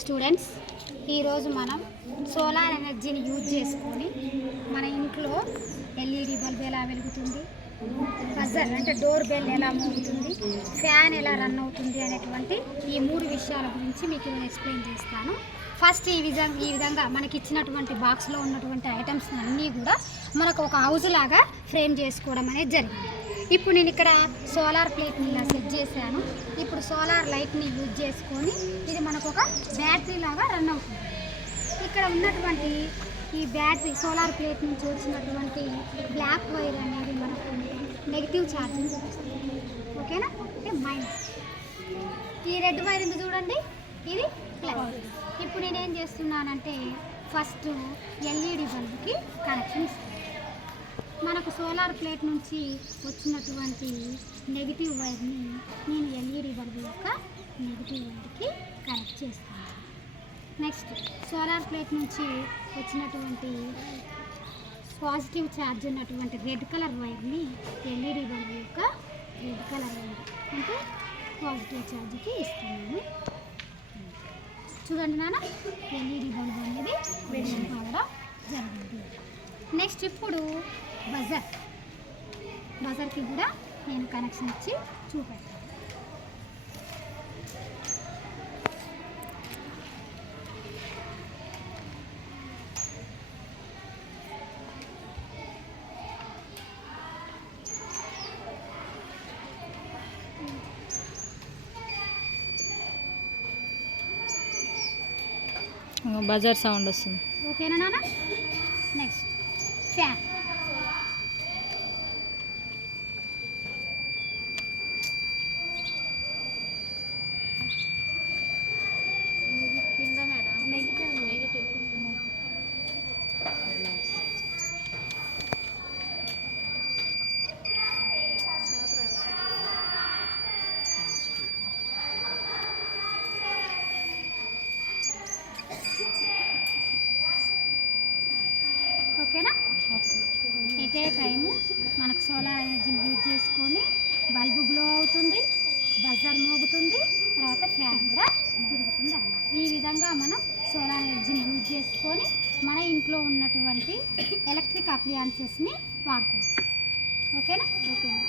Students, ఈరోజు మనం solar ఎనర్జీని యూజ్ చేసుకొని మన ఇంట్లో ఎల్ఈడి బల్బ్ ఎలా వెలుగుతుంది, బజర్ అంటే డోర్ బెల్ ఎలా మోగుతుంది, ఫ్యాన్ ఎలా రన్ అవుతుంది అనేటువంటి ఈ 3 విషయాల గురించి మీకు ఎక్స్ప్లెయిన్ చేస్తాను. ఫస్ట్ ఈ విధంగా మనకి ఇచ్చినటువంటి బాక్స్లో ఉన్నటువంటి ఐటమ్స్ అన్నీ కూడా మనకు ఒక హౌస్ లాగా ఫ్రేమ్ చేసుకోవడం అనేది జరిగింది. ఇప్పుడు నేను ఇక్కడ సోలార్ ప్లేట్ని ఇలా సెట్ చేశాను. ఇప్పుడు సోలార్ లైట్ని యూజ్ చేసుకొని ఇది మనకు ఒక బ్యాటరీ లాగా రన్ అవుతుంది. ఇక్కడ ఉన్నటువంటి ఈ బ్యాటరీ సోలార్ ప్లేట్ నుంచి వచ్చినటువంటి బ్లాక్ వైర్ అనేది మనకు నెగిటివ్ ఛార్జింగ్ చూపిస్తుంది. ఓకేనా, అంటే మైనస్. ఈ రెడ్ వైర్ ఉంది చూడండి, ఇది ప్లస్. ఇప్పుడు నేనేం చేస్తున్నానంటే ఫస్ట్ ఎల్ఈడి బల్బ్కి కనెక్షన్ ఇస్తాను. మనకు సోలార్ ప్లేట్ నుంచి వచ్చినటువంటి నెగిటివ్ వైర్ని నేను ఎల్ఈడి బల్బ్ యొక్క నెగిటివ్ వైర్కి కనెక్ట్ చేస్తాను. నెక్స్ట్ సోలార్ ప్లేట్ నుంచి వచ్చినటువంటి పాజిటివ్ ఛార్జ్ ఉన్నటువంటి రెడ్ కలర్ వైర్ని ఎల్ఈడి బల్బ్ యొక్క రెడ్ కలర్ వైర్ అంటే పాజిటివ్ ఛార్జ్కి ఇస్తున్నాను. చూడండి నాన్న, ఎల్ఈడి బల్బ్ అనేది వెలుగు కావడం జరిగింది. నెక్స్ట్ ఇప్పుడు బజర్కి కూడా నేను కనెక్షన్ ఇచ్చి చూపెడతాను. బజార్ సౌండ్ వస్తుంది. ఓకేనా నాన్న? Next fan. ఓకేనా? ఎట్ ఏ టైము మనకు సోలార్ ఎనర్జీని యూజ్ చేసుకొని బల్బు గ్లో అవుతుంది, బజర్ మోగుతుంది, తర్వాత ఫ్యాన్ కూడా తిరుగుతుంది అన్నమాట. ఈ విధంగా మనం సోలార్ ఎనర్జీని యూజ్ చేసుకొని మన ఇంట్లో ఉన్నటువంటి ఎలక్ట్రిక్ అప్లయన్సెస్ని వాడుకోవచ్చు. ఓకేనా? ఓకేనా.